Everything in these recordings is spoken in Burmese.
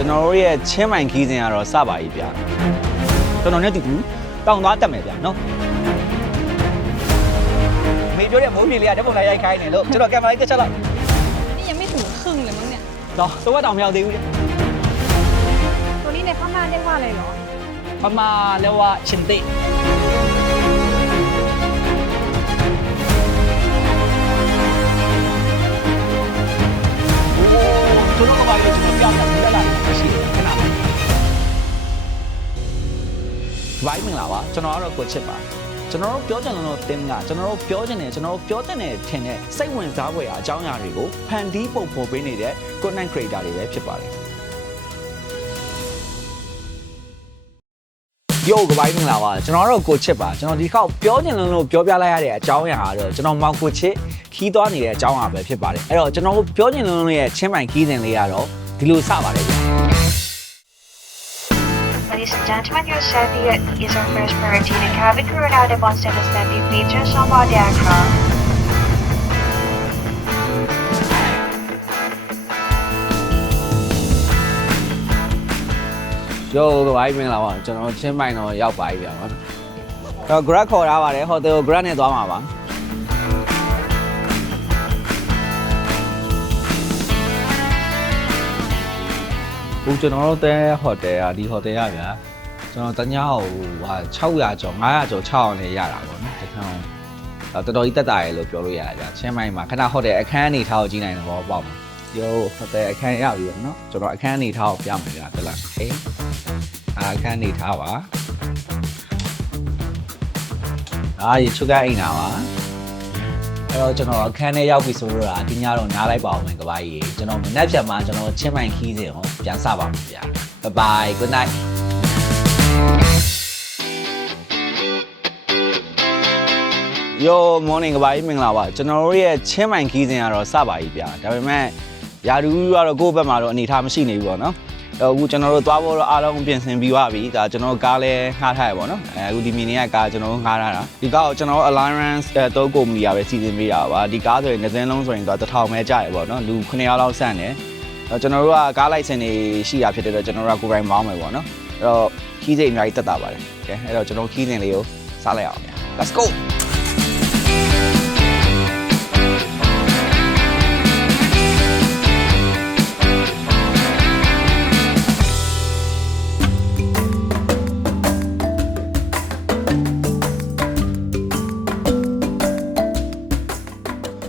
ကျွန်တော်တို့ရဲ့ချင်းမိုင်ခီးစဉ်ကတော့စပါပြီဗျာကျွန်တော်နဲ့တူတူတောင်သွားတက်မယ်ဗျာနော်မေပြောတဲ့မိုးပြေလေးကဓာတ်ပုံလိုက်ရိုက်ခိုင်းနေလို့ကျွန်တော်ကင်မရာလေးတက်ချက်လိုက် นี่ยังไม่ถึงครึ่งเลยมั้งเนี่ย တော့တော့တောင်မရောက်သေးဘူးလေ ตัวนี้ในพม่าเรียกว่าอะไรเหรอ ပမာလည်းဝချင်းတိကျွ န်တော်ကဘာလို့ကျွန်တော်ပြောပြတာလဲရှိတယ်ခဏဘိုင်းမင်္ဂလာပါကျွန်တော်ကတော့ကိုချစ်ပါကျွန်တော်တို့ပြောချင်လို့တင်းကကျွန်တော်တို့ပြောချင်တယ်ကျွန်တော်တို့ပြောတဲ့နဲ့ထင်တဲ့စိတ်ဝင်စားဖွယ်အကြောင်းအရာတွေကိုဖန်တီးပုံဖော်ပေးနေတဲ့ content creator တွေပဲဖြစ်ပါတယ် ယိုကပိုင်းမင်္ဂလာပါကျွန်တော်တို့ကိုချစ်ပါကျွန်တော်ဒီခေါက်ပြောချင်လို့လို့ပြောပြလိုက်ရတဲ့အကြောင်းအရာကတော့ကျွန်တော်မောင်ကိုချစ်ခီးသွားနေတဲ့အကြောင်းအရာပဲဖြစ်ပါတယ်အဲ့တော့ကျွန်တော်ပြောချင်လို့လို့ရဲ့ချင်းပိုင်ခီးစဉ်လေးကတော့ဒီလိုစပါတယ်ဗျ Ladies and gentlemen, your safety is our first priority. The cabin crew now demonstrates that the features on board the aircraft. ယိုကပိုင်းမင်္ဂလာပါကျွန်တော်ချင်းပိုင်တော့ရောက်ပါပြီဗျာအဲ့တော့ grad ခေါ်ထားပါတယ်ဟိုတယ်ကို grad နဲ့သွားမှာပါဘူးကျွန်တော်တို့တဲဟိုတယ်อ่ะဒီဟိုတယ်ရဗျာကျွန်တော်တညဟိုဟာ600ကျော်900ကျော်600နဲ့ရတာပေါ့နော်တခါတော့တော်တော်ကြီးတက်တာရယ်လို့ပြောလို့ရတယ်ဗျာချင်းမိုင်မှာခဏဟိုတယ်အခန်းအနေထားကိုကြည့်နိုင်တယ်ပေါ့ပေါ့ယို ဟိုတယ်အခန်းရပြီပေါ့နော်ကျွန်တော်အခန်းအနေထားကိုပြမယ်ဗျာတက်လာဟေးအာအခန်းအနေထားပါအာရေချုပ်ကအိမ်နာပါအဲ့တော့ကျွန်တော်အခန်းထဲရောက်ပြီဆိုတော့အတင်းညတော့နားလိုက်ပါအောင်မယ်ကဘာကြီးကျွန်တော်မနေ့ဖြတ်မှာကျွန်တော်ချင်းမိုင်ခီးစဉ်ကိုပြန်စပါမယ်ဗျာ bye bye good night ယို morning ကပါကြီးမင်္ဂလာပါကျွန်တော်တို့ရဲ့ချင်းမိုင်ခီးစဉ်ကတော့စပါပြီဗျာဒါပေမဲ့ ယာဒူးကတော့ကိုယ့်ဘက်မှာတော့အနေထားမရှိနေဘူးပေါ့နော်အဲ့တော့အခုကျွန်တော်တို့သွားဖို့တော့အားလုံးပြင်ဆင်ပြီးသွားပြီဒါကျွန်တော်ကားလဲငှားထားရပေါ့နော်အဲအခုဒီမီနီကကားကျွန်တော်တို့ငှားထားတာဒီကားကိုကျွန်တော်တို့ Alliance အဲတော့ကုမ္ပဏီကပဲစီစဉ်ပေးတာပါဒီကားဆိုရင်တစ်စင်းလုံးဆိုရင်တော့တစ်ထောင်ပဲကျရပေါ့နော်လူ9ယောက်လောက်ဆန့်တယ်အဲ့တော့ကျွန်တော်တို့ကကားလိုက်စင်တွေရှိတာဖြစ်တဲ့အတွက်ကျွန်တော်တို့ကကိုယ်ပိုင်မောင်းမယ်ပေါ့နော်အဲ့တော့ခီးစဉ်အများကြီးတက်တာပါတယ်ကဲအဲ့တော့ကျွန်တော်ခီးစဉ်လေးကိုစားလိုက်အောင်ဗျာ let's go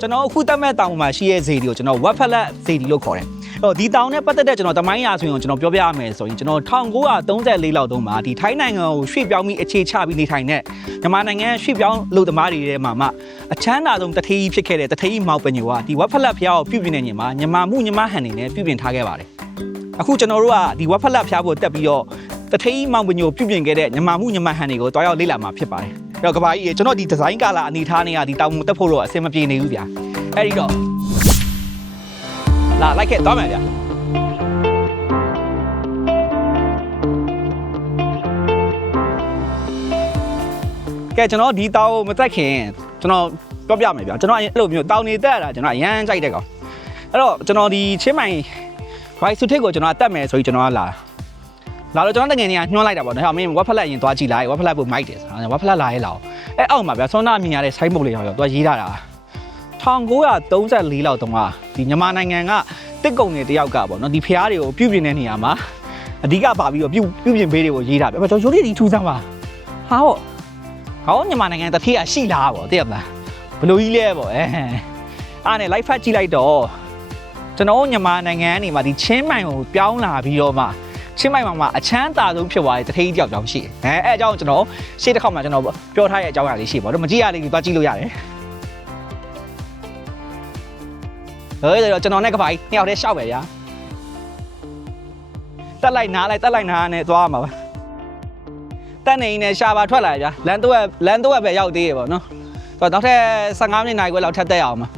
ကျွန်တော်အခုတက်မဲ့တောင်မှာရှိရဲ့ဇေဒီကိုကျွန်တော်ဝက်ဖက်လက်ဇေဒီလို့ခေါ်တယ်အဲ့တော့ဒီတောင်နဲ့ပတ်သက်တဲ့ကျွန်တော်တမိုင်းရာဆိုရင်ကျွန်တော်ပြောပြရမယ်ဆိုရင်ကျွန်တော်1934လောက်တုန်းမှာဒီထိုင်းနိုင်ငံကိုရွှေ့ပြောင်းပြီးအခြေချပြီးနေထိုင်တဲ့မြန်မာနိုင်ငံရွှေ့ပြောင်းလူသမားတွေထဲမှာမှအချမ်းသာဆုံးတထေးကြီးဖြစ်ခဲ့တဲ့တထေးကြီးမောက်ပညိုကဒီဝက်ဖက်လက်ဖျားကိုပြုပြင်နေညမှာညမာမှုညမဟန်နေနဲ့ပြုပြင်ထားခဲ့ပါတယ်အခုကျွန်တော်တို့ကဒီဝက်ဖက်လက်ဖျားကိုတက်ပြီးတော့တထေးကြီးမောက်ပညိုပြုပြင်ခဲ့တဲ့ညမာမှုညမဟန်တွေကိုတွားရောက်လေ့လာမှာဖြစ်ပါတယ်အဲ့ တော့ကဘာကြီးရေကျွန်တော်ဒီဒီဇိုင်းကာလာအနေထားနေရဒီတောင်မတက်ဖို့တော့အဆင်မပြေနေဘူးဗျာအဲ့ဒီတော့လာလိုက်ခဲ့သွားမယ်ဗျာကဲကျွန်တော်ဒီတောင်ကိုမတက်ခင်ကျွန်တော်ပြောပြမယ်ဗျာကျွန်တော်အဲ့လိုမျိုးတောင်နေတက်ရတာကျွန်တော်အရန်ကြိုက်တဲ့ကောင်အဲ့တော့ကျွန်တော်ဒီချင်းမိုင် right စုထစ်ကိုကျွန်တော်တက်မယ်ဆိုပြီးကျွန်တော်ကလာ လာတော့ကျွန်တော်တကယ်နေကညှွှန်းလိုက်တာပေါ့နော်ဟာမင်းဝက်ဖက်လက်ရင်သွားကြည့်လိုက်ဝက်ဖက်လက်ပို့မိုက်တယ်ဆိုတာဝက်ဖက်လက်လာရဲလာအဲ့အောက်မှာဗျာဆွမ်းနာမြင်ရတဲ့ဆိုင်းဘုတ်လေးဟောတော့သူကရေးထားတာ1934လောက်တုန်းကဒီမြန်မာနိုင်ငံကတစ်ကုံတွေတယောက်ကပေါ့နော်ဒီဖျားတွေကိုပြုပြင်တဲ့နေရာမှာအဓိကပါပြီးတော့ပြုပြုပြင်ပေးတွေကိုရေးတာပဲကျွန်တော်ရုပ်ရည်ဒီထူးဆန်းပါဟာပေါ့ဟောမြန်မာနိုင်ငံတတိယရှိလားပေါ့တည့်ရမလားဘလို့ကြီးလဲပေါ့အဲအားနဲ့ live ဖတ်ကြည့်လိုက်တော့ကျွန်တော်မြန်မာနိုင်ငံကနေမှဒီချင်းမိုင်ကိုပြောင်းလာပြီးတော့မှ ချင်းမိုင်မှာမှာအချမ်းသာဆုံးဖြစ်သွားတဲ့တထေးကြီးတယောက်ကြောင့်ရှိတယ်အဲအဲအကြောင်းကျွန်တော်ရှေ့တစ်ခေါက်မှာကျွန်တော်ပြောထားတဲ့အကြောင်းအရာလေးရှိပါတော့မကြည့်ရသေးဘူးသွားကြည့်လို့ရတယ်ဟဲ့တော့ကျွန်တော်နဲ့ကပိုင်နှစ်ယောက်တည်းရှောက်ပဲဗျာတက်လိုက်နားလိုက်တက်လိုက်နားနဲ့သွားမှာပါတက်နေနေရှာပါထွက်လာကြလမ်းတော့လမ်းတော့ပဲရောက်သေးရပေါ့နော်တော့နောက်ထပ်15မိနစ်နိုင်ခွဲလောက်ထပ်တက်ရအောင်ပါ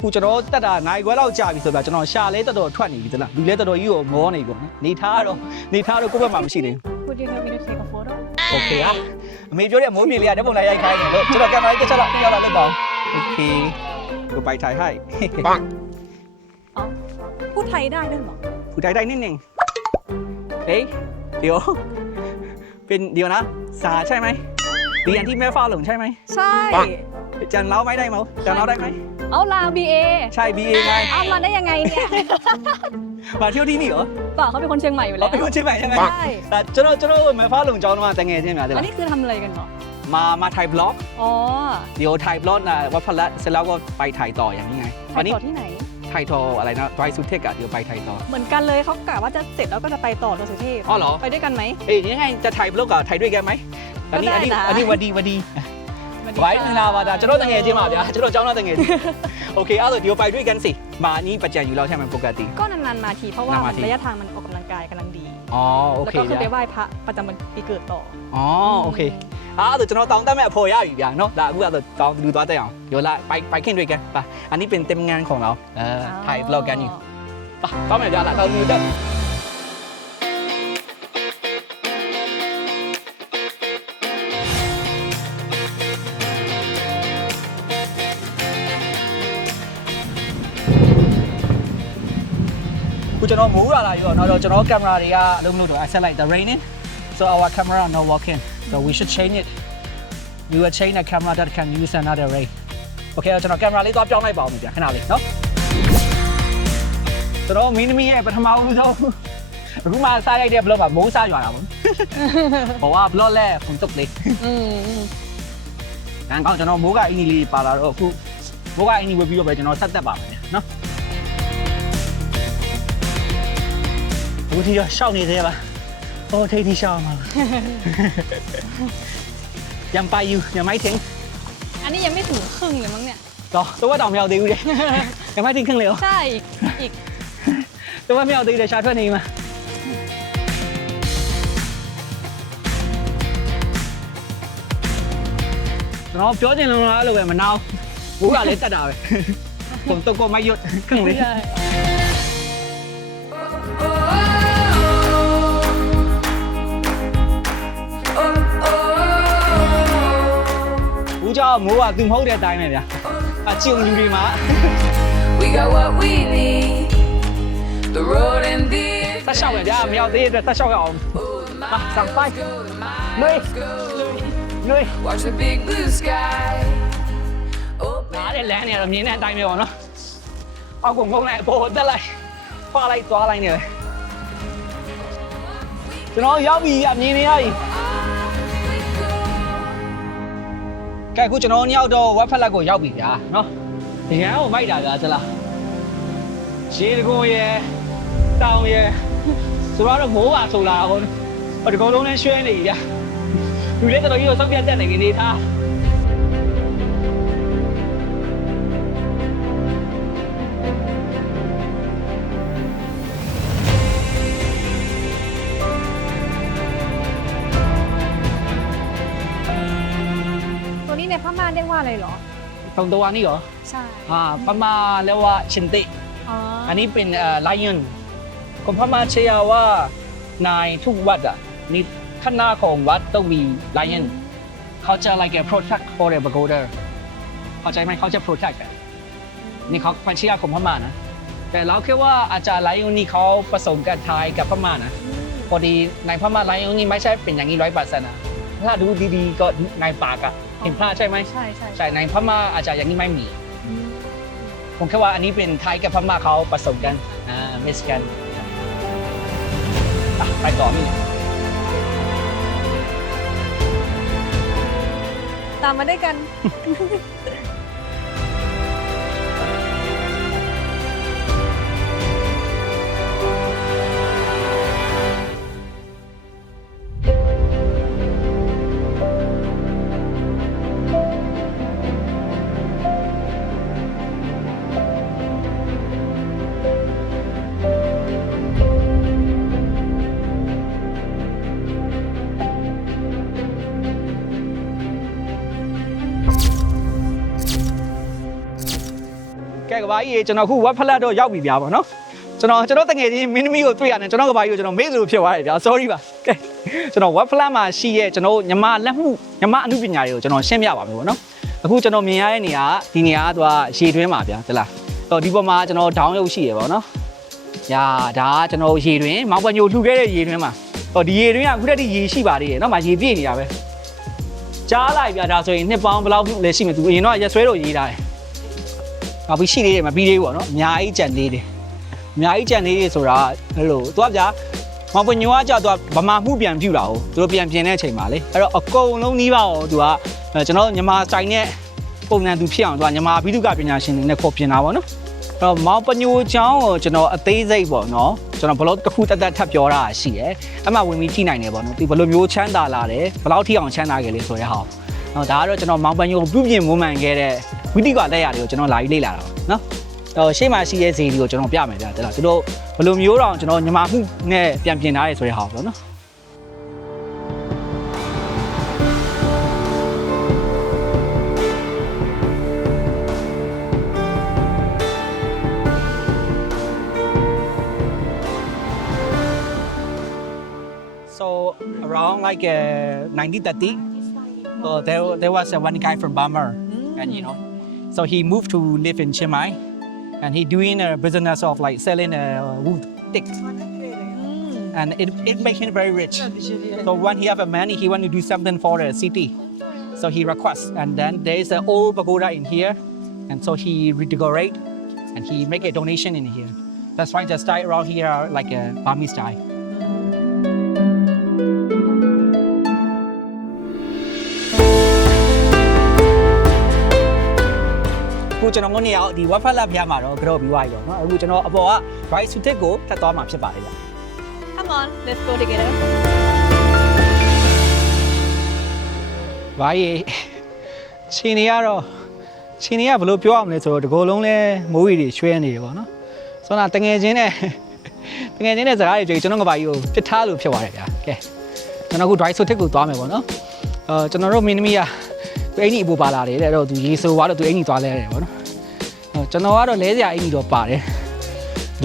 ခုကျွန်တော်တက်တာနိုင်ခွဲလောက်ကြာပြီဆိုတော့ကျွန်တော်ရှာလဲတော်တော်ထွက်နေပြီသလားလူလဲတော်တော်ကြီးကိုမောနေပြီပေါ့နော်နေထားတော့နေထားတော့ကိုယ့်ဘက်မှာမရှိသေးဘူး Would you help me to take a photo โอเคอ่ะအမေပြောတဲ့မိုးမြေလေးကဓာတ်ပုံလိုက်ရိုက်ခိုင်းတယ်လို့ကျွန်တော်ကင်မရာလေးတစ်ချက်လောက်ပြရလာလို့ပေါ့โอเคကိုပိုက်ထိုင်ဟိုက် 哦不 พูดไทยได้ด้วยเหรอ ผู้ใดได้นิดหนึ่งเฮ้ยเดี๋ยว เป็นเดี๋ยวนะ สาใช่ไหมเรียนที่แม่ฟ้าหลงใช่ไหม ใช่ จันเล่าไม่ได้มั้ยจันเล่าได้ไหม เอาลาว BA ใช่ BA ไงเอามาได้ยังไงเนี่ยมาเที่ยวที่นี่เหรอปล่าเขาเป็นคนเชียงใหม่อยู่แล้เราว เป็นคนเชียงใหม่ใช่ไหมใช่ แต่เจ้าเจ้าหมายควาาหลงจอนมาแต่ไงใช่ไหมเดี๋ยวอันนี้คือทำอะไรกันเนาะมามาถ่ายบล็อก อ๋อเดี๋ยวถ่ายบล็อกนะวัดพระละเสร็จแล้วก็ไปถ่ายต่ออย่างนี้ไงถ่านยนี้ต่อที่ไหน ถ่ายทออะไรนะไตรสุเทพอะเดี๋ยวไปถ่ายต่อ เหมือนกันเลยเขากะว่าจะเสร็จแล้วก็จะไปต่อเลยสุเทพอ๋อเหรอ ไปด้วยกันไหม เอ้ยยังไงจะถ่ายบล็อกอะถ่ายด้วยกันไหมอันนี้อันนี้อันนี้วันดีวันดี สวัสดี ไว้ ค่ะ မင်္ဂလာပါဒါကျွန်တော်တငယ်ချင်းပါဗျာကျွန်တော်ကျောင်းသားတငယ်ချင်း โอเคအဲ့ဒါဒီကိုไปด้วยกันสิมาอันนี้ประจันอยู่แล้วใช่ไหมปกติ ก็นานๆมาทีเพราะว่าน านๆมาที ระยะทางมันออกกำลังกายกำลังดี อ๋อโอ แล้ว เค ก็ขึ้นไป ဗျာ ไหว้พระประจำวันปีเกิดต่อ อ๋อโอเคအဲ့ဒါကျွန်တော်တောင်းတတ်မဲ့အဖော်ရပြီဗျာเนาะဒါအခုအဲ့ဒါတောင်းလူသွားတက်အောင်เดี๋ยวละไปไปขึ้นด้วยกันไปอันนี้เป็นเต็มงานของเราเออถ่ายบล็อกกันอยู่ไปเข้ามาဗျာละเข้าดูတက်ခု ကျွန်တော်မိုးလာလာရောတော့ကျွန်တော်ကင်မရာတွေကအလုံးမလို့တော့ I set like the raining so our camera not working so we should change it we will change the camera that can use another ray okay ကျွန်တော်ကင်မရာလေးသွားပြောင်းလိုက်ပါအောင်ပြခဏလေးနော်ကျွန်တော်မင်းသမီးရဲ့ပထမဦးဆုံးအခုမှစားရိုက်တဲ့ vlog မှာမိုးစားရွာတာပေါ့။ဘောက vlog လဲဖုန်တုတ်လေး။อืม။ဒါကောင်ကျွန်တော်မိုးကအင်းကြီးလေးပါလာတော့အခုမိုးကအင်းကြီးဝေးပြီးတော့ပဲကျွန်တော်ဆက်သက်ပါမယ်နော်။ นาะဘူးတီတော့ရှောက်နေသေးပါဟိုထိတ်ထိရှောက်မှာยำไปอยู่ยังไม่ถึง อันนี้ยังไม่ถึงครึ่งเลยมั้งเนี่ย တော့တော့တောင်မရောက်သေးဘူးလေยังไม่ถึงครึ่งเลยเหรอ ใช่อีกอีก တော့မရောက်သေးတယ်ရှာထွက်နေမှာကျွန်တော်ပြောချင်လို့လားအဲ့လိုပဲမနာဘူးကလည်းတက်တာပဲผมตะโกนไม่หยุดครึ่งเลย ကြောင့်မိုးကသူမဟုတ်တဲ့အတိုင်းပဲဗျာအချီုံလူတွေမှာ We got what we need. The road and the ဆက်လျှောက်ပဲဗျာမရောက်သေးတဲ့အတွက်ဆက်လျှောက်ရအောင် Ah, some fight. Go, the miles Wait. go. လွေး Watch the big blue sky. Open နားတဲ့လမ်းနေတော့မြင်တဲ့အတိုင်းပဲပေါ့နော်အောက်ကိုငုံလိုက်အပေါ်တက်လိုက်ခွာလိုက်သွားလိုက်နေပဲကျွန်တော်ရောက်ပြီအမြင်နေရပြီ ကဲအခုကျွန်တော်ညောက်တော့ဝက်ဖက်လက်ကိုရောက်ပြီဗျာနော်ဒီရန်ကိုမိုက်တာဗျာသလားရှေးတကုံရယ်တောင်ရယ်ဆိုတော့မိုးပါဆိုလာဟိုဟိုဒီကုန်းလုံးနဲ့ရွှဲနေပြီဗျာလူလေးတော်တော်ကြီးကိုစောက်ပြတ်တက်နေနေနေ พม่าเรียกว่าอะไรเหรอตรงตัวนี้เหรอใช่อ่าพม่าเรียกว่าชินติอ๋ออันนี้เป็นเอ่อไลออนคนพม่าเชื่อว่านายทุกวัดอะนี่ข้างหน้าของวัดต้องมีไลออนเขาจะ like a protect for the pagoda เข้าใจไหมเขาจะ protect อะนี่เขาความเชื่อของพม่านะแต่เราแค่ว่าอาจารย์ไลออนนี่เขาผสมกันไทยกับพม่านะ พอดีในพม่าไลออนนี่ไม่ใช่เป็นอย่างนี้ร้อยเปอร์เซ็นต์นะถ้าดูดีๆก็ในปากอะ เห็นภาพใช่ไหมใช่ใช่ใช่ในพม่าอาจจะอย่างนี้ไม่มีอืมผมแค่ว่าอันนี้เป็นไทยกับพม่าเขาผสมกันอ่าเมสกันอะไปต่อพี่ตามมาด้วยกัน ဘာကြီးရေကျွန်တော်အခုဝက်ဖလက်တော့ရောက်ပြီဗျာပေါ့နော်ကျွန်တော်ကျွန်တော်တငယ်ချင်းမင်းသမီးကိုတွေ့ရတယ်ကျွန်တော်ကဘာကြီးကိုကျွန်တော်မေ့သလိုဖြစ်သွားတယ်ဗျာ sorry ပါကဲကျွန်တော်ဝက်ဖလက်မှာရှိရဲ့ကျွန်တော်ညီမလက်မှုညီမအမှုပညာတွေကိုကျွန်တော်ရှင်းပြပါမယ်ပေါ့နော်အခုကျွန်တော်မြင်ရတဲ့နေရာကဒီနေရာကသူကရေတွင်းမှာဗျာတလားတော့ဒီပေါ်မှာကျွန်တော်ဒေါင်းရုပ်ရှိရပေါ့နော် ညာဒါကကျွန်တော်ရေတွင်မောင်ပညိုလှူခဲ့တဲ့ရေတွင်မှာဟောဒီရေတွင်ကအခုတည်းကရေရှိပါသေးတယ်เนาะမှာရေပြည့်နေတာပဲကြားလိုက်ဗျာဒါဆိုရင်နှစ်ပေါင်းဘယ်လောက်လဲရှိမှသူအရင်တော့ရက်ဆွဲတော့ရေးထားတယ် နောက်ပြီးရှိသေးတယ်မပြီးသေးဘူးပေါ့နော်အများကြီးကြံသေးတယ်အများကြီးကြံသေးတယ်ဆိုတာအဲ့လိုသူကဗျာမပွင့်ညိုကကြာသူကဗမာမှုပြန်ပြူတာဟုတ်သူတို့ပြန်ပြင်တဲ့အချိန်မှာလေအဲ့တော့အကုန်လုံးနီးပါရောသူကကျွန်တော်ညမာစိုင်နဲ့ပုံစံသူဖြစ်အောင်သူကညမာဘိဓုကပညာရှင်တွေနဲ့ခေါ်ပြင်တာပေါ့နော်အဲ့တော့မောင်ပညိုချောင်းကိုကျွန်တော်အသေးစိတ်ပေါ့နော်ကျွန်တော်ဘလို့တစ်ခုတက်တက်ထပ်ပြောတာရှိတယ်အမှဝင်ပြီးကြည့်နိုင်တယ်ပေါ့နော်သူဘလို့မျိုးချမ်းသာလာတယ်ဘလောက်ထိအောင်ချမ်းသာခဲ့လဲဆိုရဲဟာနော်ဒါကတော့ကျွန်တော်မောင်ပညိုပြုပြင်မွမ်းမံခဲ့တဲ့ ဝိတိကလက်ရာတွေကိုကျွန်တော်လာပြီးလေ့လာတာပါနော်တော့ရှေ့မှာရှိတဲ့ဇေဒီကိုကျွန်တော်ပြမယ်ဗျာတဲ့လားသူတို့ဘလို့မျိုးတောင်ကျွန်တော်ညီမမှုနဲ့ပြန်ပြင်ထားရဲဆိုတဲ့ဟာပေါ့နော် So around like uh, 1930, so there, there was uh, one guy from Burma, and you know, so he moved to live in Chiang Mai, and he doing a business of like selling uh, wood sticks, and it, it made him very rich. So when he have a money, he want to do something for the city, so he requests, and then there is an old pagoda in here, and so he redecorate, and he make a donation in here. That's why the style around here are like a Burmese style. ကျွန်တော်တို့နေရာဒီ WhatsApp လပ်ဖျားမှာတော့ကြော့ပြီးသွားပြီပေါ့နော်အခုကျွန်တော်အပေါ်က right suit ကိုထပ်သွားမှာဖြစ်ပါတယ်ဗျ Come on let's go together ဘာကြီးချင်းနေရတော့ချင်းနေရဘယ်လိုပြောရမလဲဆိုတော့ဒီကိုယ်လုံးလဲမိုးရီတွေရွှဲနေတယ်ပေါ့နော်ဆိုတော့တငယ်ချင်းနဲ့တငယ်ချင်းနဲ့စကားတွေကြွေကျွန်တော်ကဘာကြီးကိုပြစ်ထားလို့ဖြစ်သွားတယ်ဗျာကဲကျွန်တော်အခု dry suit ကိုသွားမယ်ပေါ့နော်အဲကျွန်တော်တို့မင်းသမီးကသူအင်ကြီးအပူပါလာတယ်တဲ့အဲ့တော့သူရေဆိုသွားတော့သူအင်ကြီးသွားလဲတယ်ပေါ့နော်အဲ ကျွန်တော်ကတော့လဲစရာအင်ကြီးတော့ပါတယ်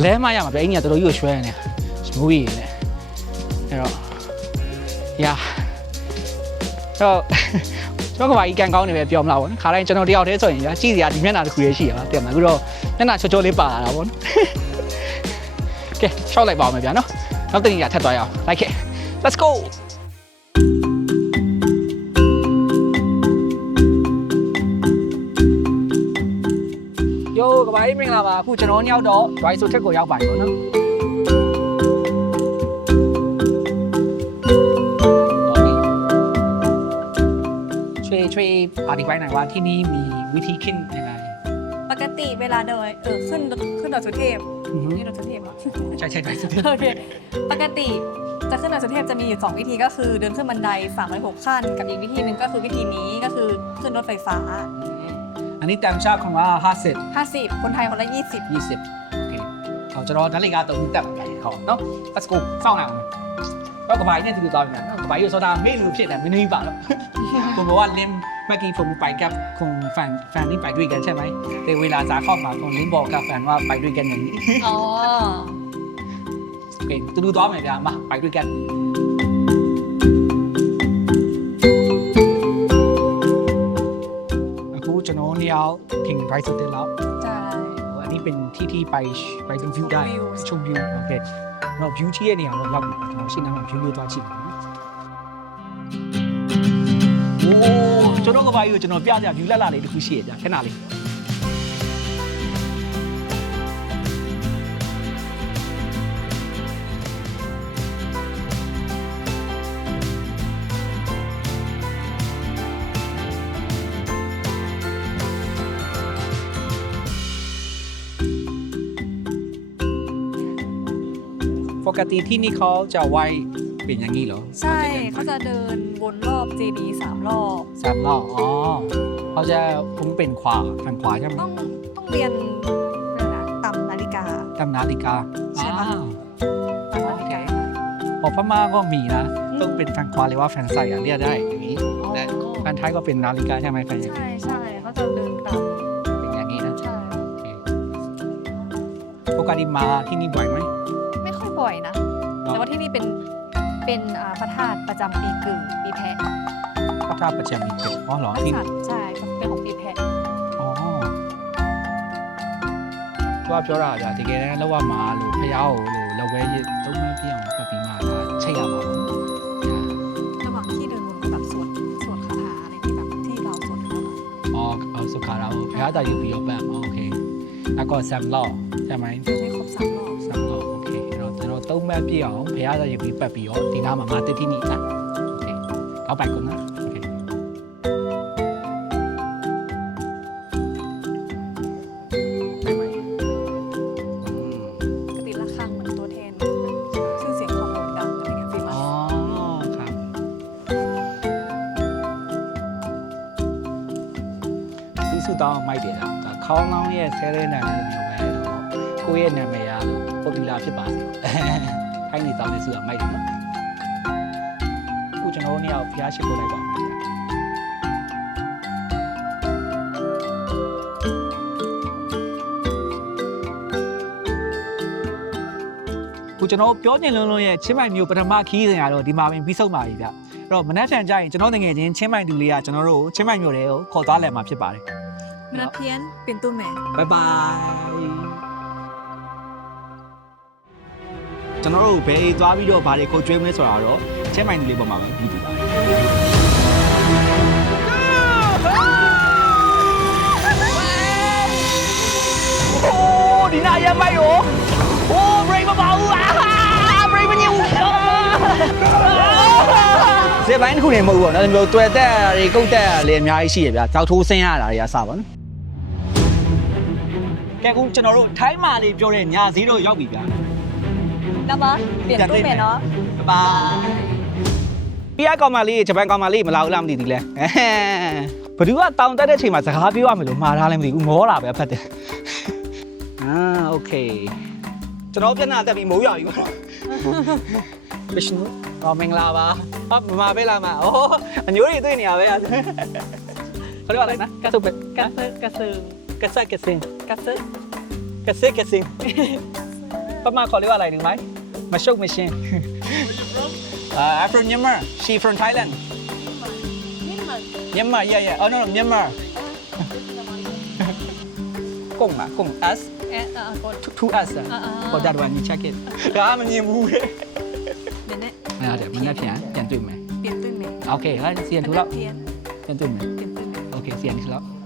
လဲမရမှာဗျအင်ကြီးကတော်တော်ကြီးကိုရွှဲနေတယ်မိုးရီနဲ့အဲ့တော့ yeah တော့ကျွန်တော်ကဘာကြီးကန်ကောင်းနေပဲပြောမလားဗောနော်ခါတိုင်းကျွန်တော်တယောက်တည်းဆိုရင်ကြာကြည့်စရာဒီမျက်နှာတစ်ခုရေးရှိရပါတင်မှာအခုတော့မျက်နှာချောချောလေးပါလာတာဗောနော်ကဲရှောက်လိုက်ပါအောင်မယ်ဗျာနော်နောက်တစ်နေ့ကထပ်သွားရအောင် like it let's go ကဘာကြီးမင်္ဂလာပါအခုကျွန်တော်ညောက်တော့ dry so ထက်ကိုရောက်ပါပြီဗောနော်ချွေချွေပါတီပိုင်းไหนว่าที่นี่มีวิธีขึ้นยังไง ปกติเวลาเดินเออขึ้นขึ้นดอยสุเทพ อือฮึ นี่ดอยสุเทพเหรอ ใช่ใช่ dry so โอเคปกติจะขึ้นดอยสุเทพจะมีอยู่สองวิธีก็คือเดินขึ้นบันได306ขั้นกับอีกวิธีหนึ่งก็คือวิธีนี้ก็คือขึ้นรถไฟฟ้า ันนี้แต้มชาติของเราห้าสิบ50 คนไทยคนละ 20 ยี่สิบโอเคเขาจะรอนาฬิกาตัวนี้แต้มใหญ่เขาเนาะ let's go เศร้าหนังก็กระบายเนี่ยถือตอนนั้นกระบายอยู่โซดาไม่รู้เพี้ยนแต่ไม่นี่บาทแล้ว ผมบอกว่าเล่นเมื่อกี้ผมไปกับคงแฟนแฟนนี่ไปด้วยกันใช่ไหมแต่เวลาจะเข้ามาผมเล่นบอกกับแฟนว่าไปด้วยกันอย่างนี้อ๋อ โอเคจะดูตอนไหนเดีมาไปด้วยกัน ကျွန်တော်နေရာထင် right ဆိုတဲ့လောက် ใช่ อันนี้เป็นที่ที่ไปไปดูวิวได้ วิว ชมวิวโอเคเราวิวที่เนี่ยเราရောက်ပြီကျွန်တော်ရှင်းနေမှာวิวလေးသွားကြည့်ပါမယ်โอ้ကျွန်တော်ကဘာကြီးကိုကျွန်တော်ပြကြ view လက်လာလေးတစ်ခုရှိရကြခဏလေး กติที่นี่เขาจะไหว้เป็นอย่างนี้เหรอใช่เขาจะเดินวนรอบเจดีย์สามรอบสามรอบอ๋อเขาจะผมเป็นขวาทางขวาใช่ไหมต้องต้องเรียนอะไรนะตำนาฬิกาตำนาฬิกาใช่ปะอ่าตำนาฬิกาพอพม่าก็มีนะ ต้องเป็นแฟนควาหรือว่าแฟนใส่อะเรียกได้อย่างนี้อ๋อและแฟนไทยก็เป็นนาฬิกาใช่ไหมแฟนอย่างนี้ใช่ใช่เขาจะเดินตามเป็นอย่างนี้นะใช่โอเคปกติมาที่นี่บ่อยไหมไม่ค่อยบ่อยนะ เนอะ แต่ว่าที่นี่เป็นเป็นอ่าพระธาตุประจำปีกึ่งปีแพะ พระธาตุประจำมีเกิดอ๋อเหรอ นัก ที่ สัตว์ใช่เป็นของปีแพะ อ๋อว ကပြောတာဗျာတကယ်တမ်းလောက်ရမှာလို့ဖျားကိုလို့လောက်ပဲရသုံးမှပြအောင်ပတ်ပြီးမှဒါချိတ်ရမှာပေါ့ ระหว่างที่เดินวนก็แบบสวดสวดคาถาอะไรที่แบบที่เราสวดกันอะ အော်အော်สุขาเราဖျားတာယူပြီးတော့ပတ်โอเคแล้วก็ซัมล่อใช่ไหม ให้ครบสามรอบ ซัมล่อโอเคအဲ့တော့ကျွန်တော် သုံးမှပြအောင်ဖျားတာယူပြီးပတ်ပြီးတော့ဒီနားမှာငါတတိနိနော်โอเคတော့ပိုက်ကုန်နော်โอเค ได้ไหมอืม ปกติระฆังเหมือนตัวแทนชื่อเสียงของโด่งดังอะไรเงี้ยฟีมั อ๋ ส อครับဒီစုတောင်းမိုက်တယ်လားဒါခေါင်းလောင်းရဲ့ဆဲရဲနာမည်မျိုးပဲတော့ကိုယ့်ရဲ့နာမည်ရလို့ ပုတ်တိလာဖြစ်ပါစေ။ခိုင်းနေတောင်းနေစုကမိုက်တယ်နော်။အခုကျွန်တော်တို့နေ့ရောက်ဖျားရှိခိုးလိုက်ပါမယ်ဗျာ။ခုကျွန်တော်ပြောချင်လွန်းလွန်းရဲ့ချင်းမိုင်မျိုးပထမခီးစဉ်ကတော့ဒီမှာပင်ပြီးဆုံးပါပြီဗျအဲ့တော့မနက်ဖြန်ကျရင်ကျွန်တော်ငငယ်ချင်းချင်းမိုင်သူလေးကကျွန်တော်တို့ချင်းမိုင်မျိုးတွေကိုခေါ်သွားလည်မှာဖြစ်ပါတယ်မနက်ဖြန်ပင်တုမဲဘိုင်ဘိုင် ကျွန်တော်တို့ဘယ်သွားပြီးတော့ဘာတွေကိုကျွေးမလဲဆိုတာတော့ချင်းမိုင်လေးပေါ်မှာပဲပြီးပြီပါโอ้ဒီနာရမိုက်ရောโอ้ brave မပါဘူးအာ brave မညဘူးဇေဘိုင်းတစ်ခုနေမဟုတ်ဘူးပေါ့နော်ဒီလိုတွေ့တက်ရတွေကုတ်တက်ရတွေအများကြီးရှိရဗျာတောက်ထိုးဆင်းရတာတွေကစပါနော်ကဲအခုကျွန်တော်တို့ထိုင်းမာလေးပြောတဲ့ညာဈေးတော့ရောက်ပြီဗျာ นะปะเปลี่ยนตุ้มแม่เนาะ ဘိုင်ပြရကောင်မလေးဂျပန်ကောင်မလေးမလာဘူးလားမသိဘူးလေဘယ်သူကတောင်တက်တဲ့ချိန်မှာစကားပြောရမယ်လို့မှားထားလဲမသိဘူးမောတာပဲဖတ်တယ်အာโอเคကျွန်တော်ပြန်လာတက်ပြီးမိုးရွာပြီပေါ့ဘစ်ရှင်ဟောမင်္ဂလာပါဟာမမပဲလာမှာအိုးအညိုးတွေတွေ့နေရပဲခလို့ရလိုက်နော်ကဆုပ်ပဲ กระเซาะกระเซิง ကဆက်ကစင် กระเซาะ ကစက်ကစင်ပမခေါ်လို့ရလိုက်နေမိုင်း Mà Masuk mesin. uh, I'm from Myanmar. She from Thailand. Myanmar. Myanmar. Yeah, yeah. Oh no, no Myanmar. Kung ah, kung us. Uh, uh, for... to, to us. Uh, uh, for that one, you check it. Đó, mình nhìn mù đấy. Đến đấy. À, để mình nghe phiền. Tiền tuyển mày. Tiền tuyển mày. Ok, hết. Xiên thú lắm. Tiền tuyển mày. Tiền tuyển mày. Ok, xiên thú lắm.